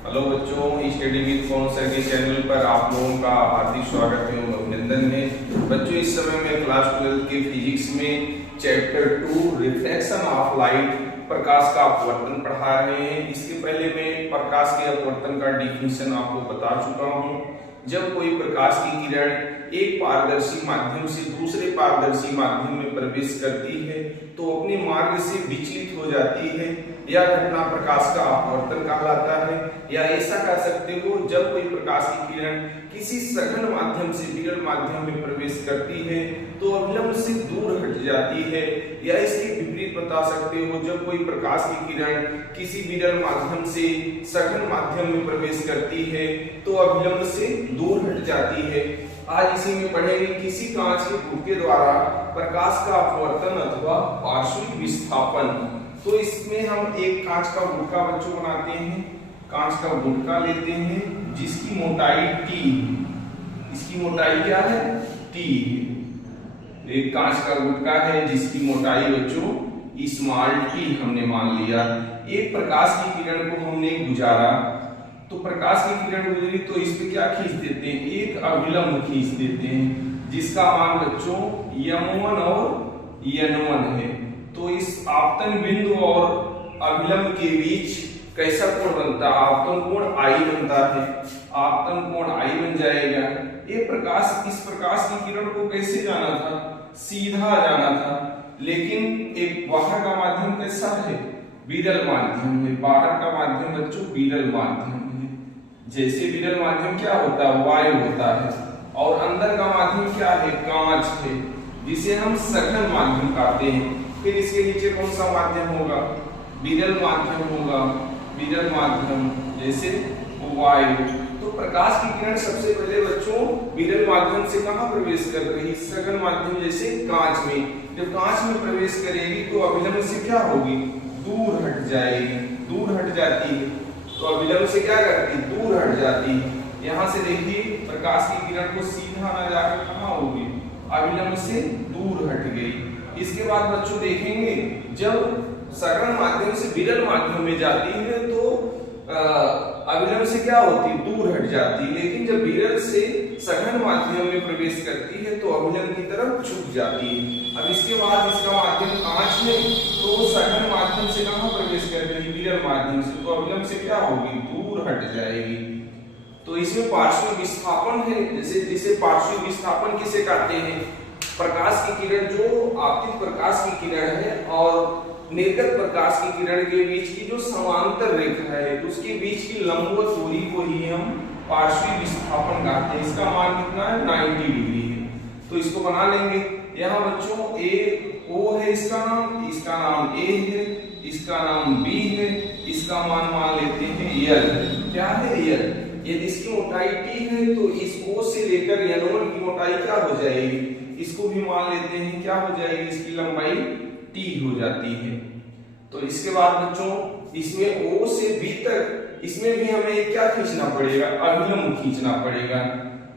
Hello बच्चों, study with Pawan sir के channel पर आप लोगों का हार्दिक स्वागत एवं अभिनंदन है। बच्चों, इस समय मैं क्लास 12 के फिजिक्स में चैप्टर 2 रिफ्लेक्शन ऑफ लाइट प्रकाश का अपवर्तन पढ़ा रहे हैं। इसके पहले मैं प्रकाश के अपवर्तन का डिफिनीशन आपको बता चुका हूँ। जब कोई प्रकाश की किरण एक पारदर्शी माध्यम से दूसरे पारदर्शी माध्यम में प्रवेश करती है तो अपने मार्ग से विचलित हो जाती है। यह घटना प्रकाश का अपवर्तन कहलाता है। या ऐसा कह सकते हो, जब कोई प्रकाश की किरण किसी सघन माध्यम से विरल माध्यम में प्रवेश करती है तो अभिलंब से दूर हट जाती है। या इसके विपरीत बता सकते हो, जब कोई प्रकाश की किरण किसी विरल माध्यम से सघन माध्यम में प्रवेश करती है तो अभिलंब से दूर हट जाती है। आज इसी में पढ़ेंगे किसी कांच के गुटके द्वारा प्रकाश का अपवर्तन अथवा पार्श्विक विस्थापन। तो इसमें हम एक कांच का गुटका बच्चों बनाते हैं। कांच का गुटका लेते हैं जिसकी मोटाई t, इसकी मोटाई क्या है? t। एक कांच का गुटका है जिसकी मोटाई बच्चों स्मॉल t हमने मान लिया। एक प्रकाश की किरण को हमने गुजारा, तो प्रकाश की किरण गुजरी तो इस पे क्या खींच देते हैं? एक अभिलंब खींच देते हैं जिसका मान बच्चों m1 और n1 है। तो इस आपतन बिंदु और अभिलंब के बीच कैसा कोण बनता है? आपतन कोण I बनता है। आपतन कोण I बन जाएगा। ये प्रकाश, इस प्रकाश की किरण को कैसे जाना था? सीधा जाना था, लेकिन एक बाहर का माध्यम कैसा है? विरल माध्यम है। बाहर का माध्यम बच्चों विरल माध्यम है। जैसे विरल माध्यम क्या होता है? वायु होता है। और अंदर का माध्यम क्या है? कांच है, जिसे हम सघन माध्यम कहते हैं। फिर इसके नीचे कौन सा माध्यम होगा? विरल माध्यम होगा। विरल माध्यम जैसे वायु। तो प्रकाश की किरण सबसे पहले बच्चों विरल माध्यम से कहां प्रवेश कर रही? सघन माध्यम जैसे कांच में। जब कांच में प्रवेश करेगी तो अभिलंब से क्या होगी? दूर हट जाएगी। दूर हट जाती है तो अभिलंब से क्या करती? दूर हट जाती है। यहाँ से देखिए, प्रकाश की किरण को सीधा ना जाकर कहां होगी? अभिलंब से दूर हट गई। इसके बाद बच्चों देखेंगे, जब सघन माध्यम से विरल माध्यम में जाती है तो अभिलंब से क्या होती? दूर हट जाती है। लेकिन जब विरल से सघन माध्यम में प्रवेश करती है तो अभिलंब की तरफ झुक जाती है। अब इसके बाद इसका माध्यम कांच है तो सघन माध्यम से कहां प्रवेश कर रही? विरल माध्यम से। तो अभिलंब से क्या होगी? दूर हट जाएगी। तो इसमें पार्श्विक विस्थापन है। जैसे पार्श्विक विस्थापन किसे कहते हैं? प्रकाश की किरण, जो आपतित प्रकाश की किरण है और निर्गत प्रकाश की किरण के बीच की जो समांतर रेखा है उसके बीच की लंबवत दूरी को ही हम पार्श्विक विस्थापन कहते हैं। इसका मान कितना है? 90 डिग्री है। तो इसको बना लेंगे। यहाँ बच्चों O है इसका नाम A है, इसका नाम B है, इसका मान लेते हैं L। क्या है? L। यदि इसकी मोटाई t है तो इस O से लेकर n1 की मोटाई क्या हो जाएगी? इसको भी मान लेते हैं। क्या हो जाएगी? इसकी लंबाई t हो जाती है। तो इसके बाद बच्चों इसमें O से B तक, इसमें भी हमें क्या खींचना पड़ेगा? अभिलंब खींचना पड़ेगा।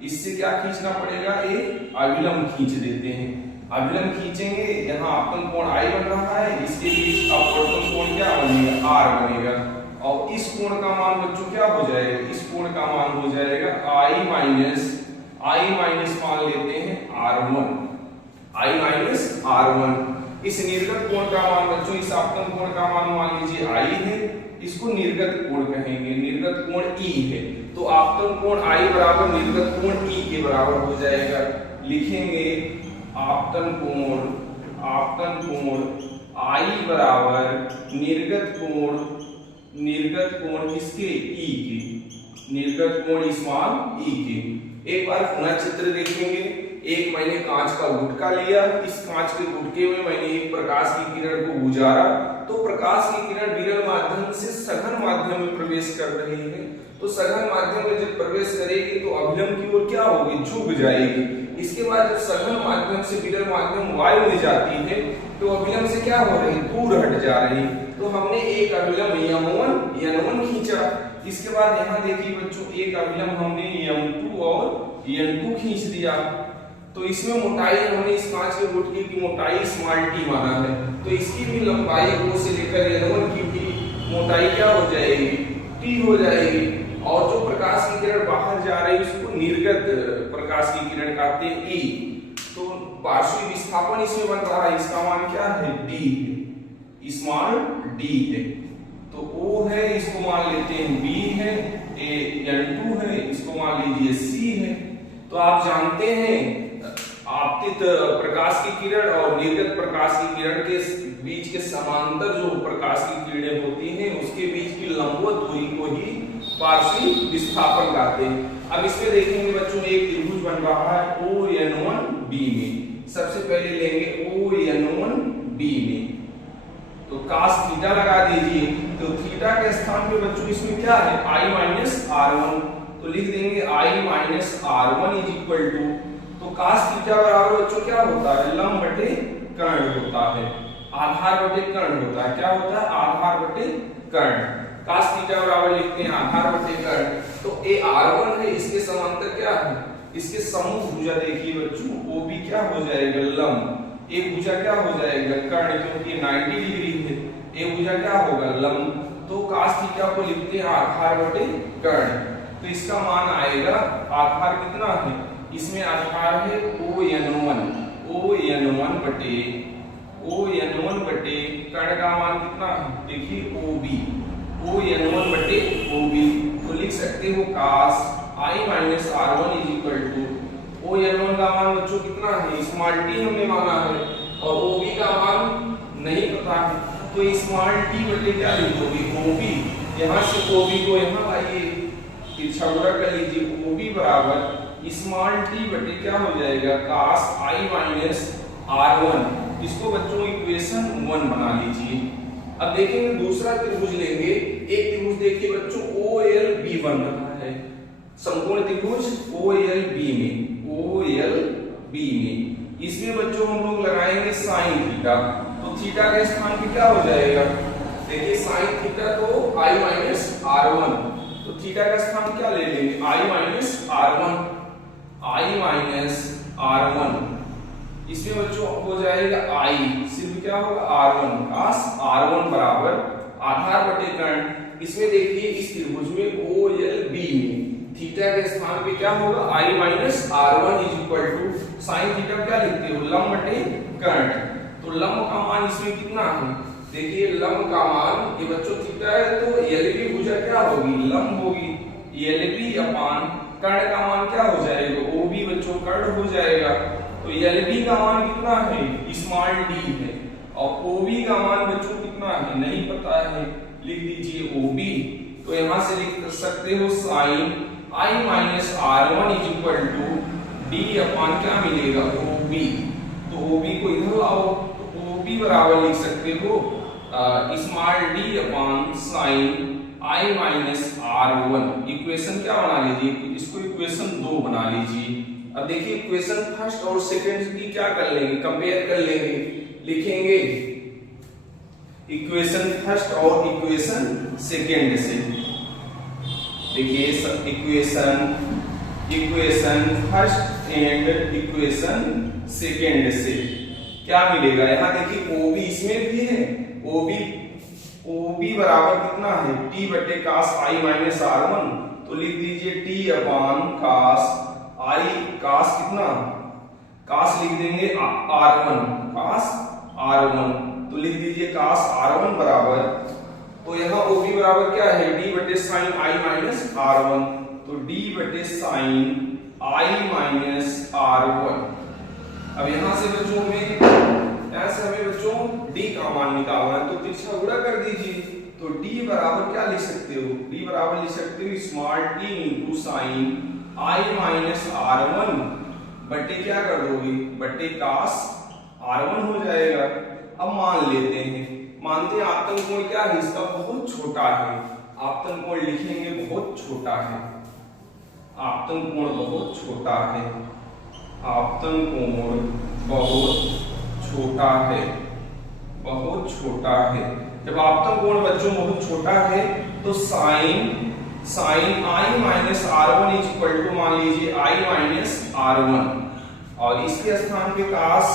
इससे क्या खींचना पड़ेगा? एक अभिलंब खींच देते हैं। अभिलंब खींचेंगे, यहाँ आपतन कोण I बन रहा है, इसके बीच अपवर्तन कोण क्या बनेगा? R बनेगा। और इस कोण का मान बच्चों क्या हो जाएगा? इस कोण का मान हो जाएगा I माइनस मान लेते हैं R1। इस निर्गत कोण का मान बच्चों, इस आपतन कोण का मान लीजिए I है, इसको निर्गत कोण कहेंगे। निर्गत कोण E है तो आपतन कोण I बराबर निर्गत कोण E के बराबर हो जाएगा। लिखेंगे आपतन कोण I बराबर निर्गत कोण किसके? E के। निर्गत कोण स्मॉल E के। एक बार पुनः चित्र देखेंगे। एक मैंने कांच का गुटका लिया, इस कांच के गुटके में मैंने एक प्रकाश की किरण को गुजारा, तो प्रकाश की किरण विरल माध्यम से सघन माध्यम में प्रवेश कर रही है। तो सघन माध्यम में जब प्रवेश करेगी तो अभिलंब की ओर क्या होगी? झुक जाएगी। इसके बाद जब सघन माध्यम से विरल माध्यम वायु में जाती है तो अभिलंब से क्या हो रही? दूर हट जा रही। तो हमने एक अभिलंब n1 खींचा। इसके बाद यहाँ देखिए बच्चों, एक अभिलंब हमने m2 और n2 खींच दिया। तो इसमें मोटाई हमने इस कांच के गुटके की मोटाई स्मॉल t माना है। तो इसकी भी लंबाई O से लेकर n1 की भी मोटाई क्या हो जाएगी? टी हो जाएगी, और जो प्रकाश की किरण बाहर जा रही है उसको निर्गत प्रकाश की किरण कहते हैं ई। तो पार्श्विक विस्थापन इसमें बन रहा है, इसका मान क्या है, डी है, स्मॉल डी है। तो O है, इसको मान लेते हैं B है, N2 है, इसको मान लीजिए C है। तो आप जानते हैं आपतित प्रकाश की किरण और निर्गत प्रकाश की किरण के बीच के समांतर जो प्रकाश की किरणें होती हैं उसके बीच की लंबवत दूरी को ही पार्श्विक विस्थापन कहते हैं। अब इसमें देखेंगे बच्चों, एक त्रिभुज बन रहा है ON1B में। सबसे पहले लेंगे ON1B में, तो cos थीटा लगा दीजिए। तो थीटा के स्थान पे बच्चों इसमें क्या है, I माइनस R1, तो लिख देंगे I minus R1 is equal to, तो cos थीटा बराबर बच्चों क्या होता है, लंब बटे कर्ण होता है, आधार बटे कर्ण होता है। क्या होता है, आधार बटे कर्ण। cos थीटा बराबर लिखते हैं आधार बटे कर्ण। तो ए R1 है, इसके समांतर क्या है, इसके सम्मुख भुजा देखिए बच्चों, OB क्या हो जाएगा, लंब। एक भुजा क्या हो जाएगा, कर्ण, क्योंकि 90 डिग्री है, एक भुजा क्या होगा, लंब। तो cos थीटा को लिखते हैं आधार बटे कर्ण। तो इसका मान आएगा, आधार कितना है, इसमें आधार है ON1 बटे कर्ण का मान कितना है, देखिए ON1 बटे OB। तो लिख सकते हो cos I minus R1 is equal to, ON1 का मान बच्चों कितना है, स्मॉल टी हमने माना है, और OB का मान नहीं पता है, तो स्मॉल टी बटे क्या लिख दोगे, OB। यहाँ से OB को यहाँ लाइए, तिरछा गुणा कर लीजिए, OB बराबर स्मॉल टी बटे क्या हो जाएगा, cos I माइनस R1। इसको बच्चों इक्वेशन 1 बना लीजिए। अब देखेंगे दूसरा त्रिभुज लेंगे। एक त्रिभुज देखिए बच्चों OLB बन रहा है, संपूर्ण त्रिभुज OLB में इसमें बच्चों हम लोग लगाएंगे साइन थीटा। तो थीटा के स्थान पे क्या हो जाएगा, देखिए साइन थीटा तो I माइनस R1, तो थीटा का स्थान क्या ले लेंगे, I माइनस R1। इसमें बच्चों हो जाएगा I, सिर्फ क्या होगा, R1, cos R1 बराबर आधार बटे कर्ण। इसमें देखिए इस त्रिभुज में OLB में थीटा के स्थान पे क्या होगा, I minus R1 is equal to sine theta क्या लिखते हो, लंब बटे कर्ण। तो लंब का मान इसमें कितना है, देखिए लंब का मान, ये बच्चों थीटा है तो LB भुजा क्या होगी, लंब होगी, LB अपान कर्ण का मान क्या हो जाएगा, OB बच्चों कर्ण हो जाएगा। तो LB का मान कितना है, स्मॉल d है, और OB का मान बच्चों कितना है, नहीं पता है, लिख दीजिए OB। तो यहां से लिख सकते हो sine I minus R1 is equal to D upon क्या मिलेगा, OB। तो OB को इधर लाओ, तो OB बराबर लिख सकते हो small d upon sign I minus R1। Equation क्या बना लीजिए, इसको इक्वेशन 2 बना लीजिए। अब देखिए इक्वेशन फर्स्ट और सेकंड की क्या कर लेंगे, कंपेयर कर लेंगे। लिखेंगे इक्वेशन फर्स्ट और इक्वेशन सेकंड से। देखिए equation first and equation second से क्या मिलेगा, यहाँ देखिए OB इसमें भी है, OB बराबर कितना है, T बटे cos I माइनस R1। तो लिख दीजिए T upon cos I, cos कितना, cos लिख देंगे R1, cos R1। तो लिख दीजिए cos R1 बराबर, तो यहाँ OB बराबर क्या है, D बटे साइन I माइनस R1। तो D बटे साइन I माइनस R1। अब यहाँ से बच्चों में ऐसे हमें बच्चों D का मान निकालना है, तो तिरछा गुणा कर दीजिए। तो D बराबर क्या लिख सकते हो, D बराबर लिख सकते हो small t into sine I minus R1 बटे क्या कर दोगे, बटे cos R1 हो जाएगा। अब मान लेते हैं, मानते हैं आपतन कोण क्या है, इसका बहुत छोटा है। आपतन कोण लिखेंगे बहुत छोटा है, आपतन कोण बहुत छोटा है, आपतन कोण बहुत छोटा है, बहुत छोटा है। जब आपतन कोण बच्चों बहुत छोटा है तो sine I minus R1 is equal to मान लीजिए I माइनस R1, और इसके स्थान पे cos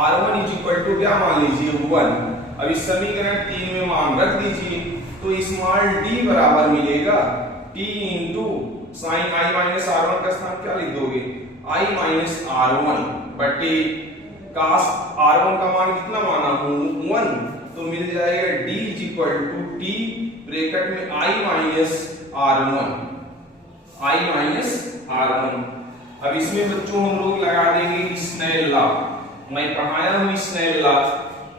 R1 is equal to क्या मान लीजिए 1। अब इस समीकरण 3 में मान रख दीजिए, तो तो स्मॉल डी बराबर मिलेगा T into sine I minus R one का स्थान क्या लिख दोगे, आई माइनस आर वन बटे कास आर वन का मान कितना माना हूं 1, तो मिल जाएगा D is equal to T bracket में I minus R one, I minus R one. अब इसमें बच्चों हम लोग लगा देंगे स्नेल लॉ। मैं पढ़ाया हूं स्नेल लॉ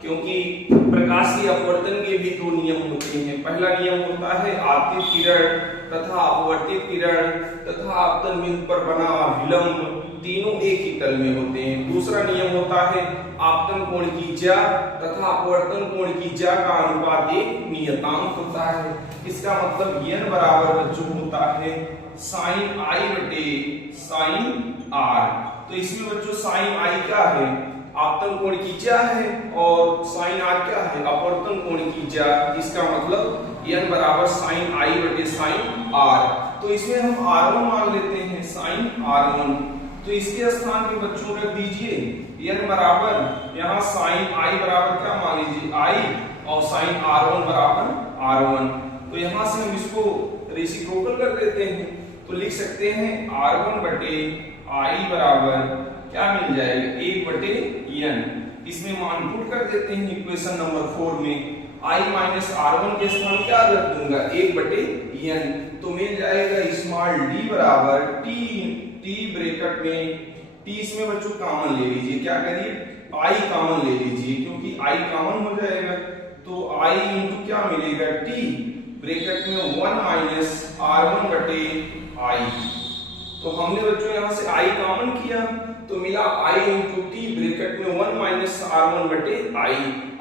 क्योंकि प्रकाश की अपवर्तन के भी दो नियम होते हैं। पहला नियम होता है आपतित किरण तथा अपवर्तित किरण तथा आपतन बिंदु पर बना विलंब तीनों एक ही तल में होते हैं। दूसरा नियम होता है आपतन कोण की ज्या तथा अपवर्तन कोण की ज्या का अनुपात एक नियतांक होता है। इसका मतलब n बराबर बच्चों होता है साइन आई बटे साइन आर। तो इसमें बच्चों साइन आई क्या है, आपतन कोण की ज्या है, और साइन आर क्या है, अपवर्तन कोण की ज्या। इसका मतलब n बराबर साइन आई बटे साइन आर। तो इसमें हम r1 मान लेते हैं साइन r1। तो इसके स्थान पे बच्चों रख दीजिए n बराबर यहाँ साइन आई बराबर क्या मान लीजिए i और साइन r1 बराबर r1। तो यहाँ से हम इसको रेसिप्रोकल कर देते हैं तो लिख सकते हैं r1 बटे i बराबर क्या मिल जाएगा 1 बटे n। इसमें मान पुट कर देते हैं इक्वेशन नंबर 4 में। i माइनस r1 के स्थान क्या रख दूंगा 1 बटे n, तो मिल जाएगा स्मॉल d बराबर t ब्रैकेट में t इसमें बच्चों कॉमन ले लीजिए। क्या करिए i कॉमन ले लीजिए क्योंकि i कॉमन हो जाएगा तो i इंटू क्या मिलेगा t ब्रैकेट में 1 माइनस r1 बटे i। तो हमने बच्चों यहाँ से i कॉमन किया तो मिला i इंटू टी ब्रैकेट में 1 माइनस r1 बटे i।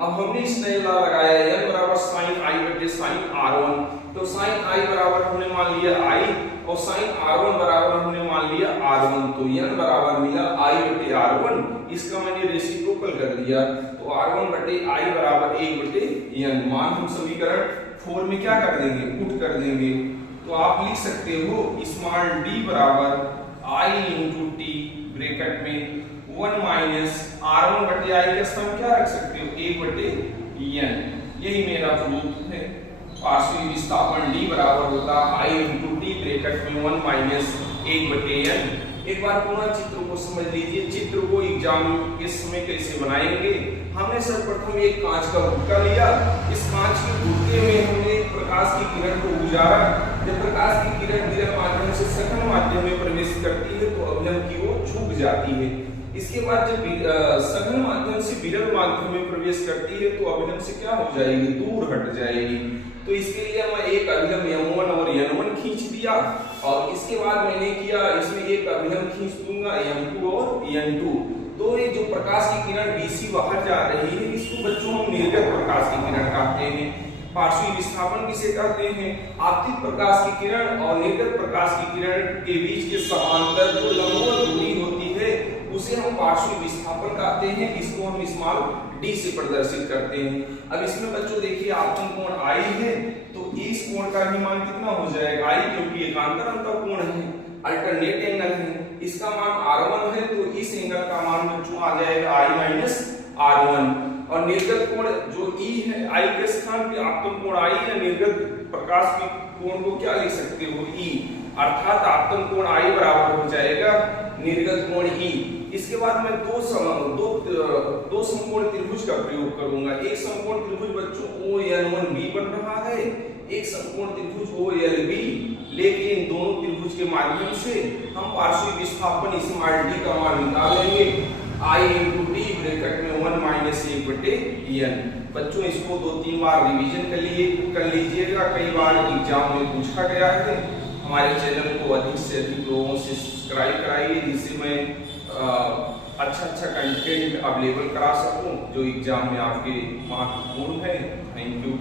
अब हमने इस नए लॉ लगाया n बराबर साइन i बटे साइन r1। तो साइन i बराबर हमने मान लिया i और साइन r1 बराबर हमने मान लिया r1। तो n बराबर मिला i बटे r1। इसका मैंने रेसिप्रोकल कर दिया तो r1 बटे i बराबर 1 बटे n। मान हम समीकरण 4 में क्या कर देंगे, पुट कर देंगे। तो आप लिख सकते हो स्मॉल d बराबर i इंटू टी ब्रैकेट में 1 माइनस r1 बटे i का स्थान क्या रख सकते हो 1 बटे n। यही मेरा प्रूफ है। पार्श्विक विस्थापन d बराबर होता i इंटू टी ब्रैकेट में 1 माइनस 1 बटे n। एक बार पुनः चित्र को समझ लीजिए। चित्र को एग्जाम के समय कैसे बनाएंगे, हमने सर्वप्रथम एक कांच का गुटका लिया। इस कांच के गुटके में हमने प्रकाश की किरण को गुजारा। जब प्रकाश की किरण विरल माध्यम से सघन माध्यम में प्रवेश करती है तो अवलंब की ओर झुक जाती है। इसके बाद जब सघन माध्यम से विरल माध्यम में प्रवेश करती है तो अवलंब से क्या हो जाएगी, दूर हट जाएगी। तो इसके लिए मैं एक अभिलंब m1 और n1 खींच दिया और इसके बाद मैंने किया इसमें एक अभिलंब खींच दूंगा m2 और n2। तो ये जो प्रकाश की किरण bc बाहर जा रही है इसको बच्चों हम निर्गत प्रकाश की किरण कहते हैं। पार्श्विक विस्थापन किसे कहते हैं, आपतित प्रकाश की किरण और निर्गत प्रकाश की किरण के बीच के समांतर जो लंबवत दूरी होती है उसे हम पार्श्विक विस्थापन कहते हैं। इसको हम स्मॉल d से प्रदर्शित करते हैं। अब इसमें बच्चों देखिए आपतन कोण i है तो इस कोण का भी मान कितना हो जाएगा i, क्योंकि एकांतर अंतर कोण है, अल्टरनेट एंगल है। इसका मान r1 है तो इस एंगल का मान बच्चों आ जाएगा i माइनस r1। और निर्गत कोण जो e है i के स्थान पे आपतन कोण i या निर्गत प्रकाश के कोण को क्या लिख सकते हो e, अर्थात आपतन कोण i बराबर हो जाएगा निर्गत कोण e। इसके बाद मैं दो समकोण त्रिभुज का प्रयोग करूंगा। एक समकोण त्रिभुज बच्चों ON1B बन रहा है, एक समकोण त्रिभुज OLB। लेकिन दोनों त्रिभुज के माध्यम से हम पार्श्विक विस्थापन स्मॉल d का मान निकालेंगे i इंटू टी ब्रैकेट में 1 माइनस 1 बटे n। बच्चों इसको 2-3 बार रिवीजन कर लीजिएगा, कई बार एग्जाम में पूछा गया है। हमारे चैनल को अधिक से अधिक लोगों से सब्सक्राइब कराइए जिससे मैं अच्छा कंटेंट अवेलेबल करा सकूं जो एग्जाम में आपके महत्वपूर्ण है। Thank you.